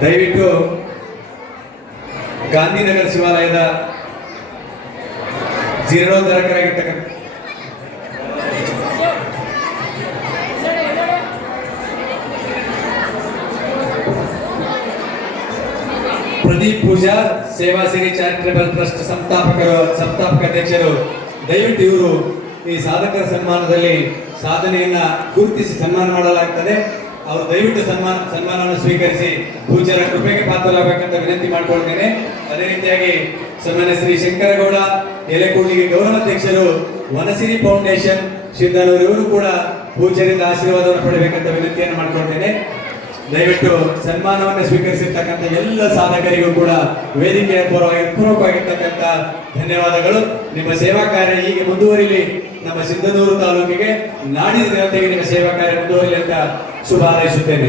ದಯವಿಟ್ಟು Gandhinagar ಶಿವಾಲಯದ ಜೀರ್ಣೋದ್ಧಾರಕರಾಗಿರ್ತಕ್ಕಂಥ Pradeep Pujar ಸೇವಾಸಿರಿ charitable trust ಸಂಸ್ಥಾಪಕ ಅಧ್ಯಕ್ಷರು ದಯವಿಟ್ಟು ಇವರು ಈ ಸಾಧಕರ ಸನ್ಮಾನದಲ್ಲಿ ಸಾಧನೆಯನ್ನ ಗುರುತಿಸಿ ಸನ್ಮಾನ ಮಾಡಲಾಗುತ್ತದೆ. ಅವರು ದಯವಿಟ್ಟು ಸನ್ಮಾನವನ್ನು ಸ್ವೀಕರಿಸಿ ಪೂಜ್ಯರ ಕೃಪೆಗೆ ಪಾತ್ರರಾಗಬೇಕಂತ ವಿನಂತಿ ಮಾಡಿಕೊಳ್ತೇನೆ. ಅದೇ ರೀತಿಯಾಗಿ ಸನ್ಮಾನ್ಯ ಶ್ರೀ ಶಂಕರಗೌಡ ಎಲೆಕೂಡಿಗೆ ಗೌರವಾಧ್ಯಕ್ಷರು ವನಸಿರಿ ಫೌಂಡೇಶನ್ ಶಿಂದನೂರು ಇವರು ಕೂಡ ಪೂಜ್ಯರಿಂದ ಆಶೀರ್ವಾದವನ್ನು ಪಡೆಯಬೇಕಂತ ವಿನಂತಿಯನ್ನು ಮಾಡಿಕೊಳ್ತೇನೆ. ದಯವಿಟ್ಟು ಸನ್ಮಾನವನ್ನು ಸ್ವೀಕರಿಸಿರ್ತಕ್ಕಂಥ ಎಲ್ಲ ಸಾಧಕರಿಗೂ ಕೂಡ ವೇದಿಕೆಯ ಪೂರ್ವಕವಾಗಿರ್ತಕ್ಕಂಥ ಧನ್ಯವಾದಗಳು. ನಿಮ್ಮ ಸೇವಾ ಕಾರ್ಯ ಹೀಗೆ ಮುಂದುವರಿಲಿ. ನಮ್ಮ ಸಿಂಧನೂರು ತಾಲೂಕಿಗೆ ನಾಡಿನ ಜನತೆಗೆ ನಿಮ್ಮ ಸೇವಾ ಕಾರ್ಯ ಮುಂದುವರಿಲಿ ಅಂತ ಶುಭ ಹಾರೈಸುತ್ತೇನೆ.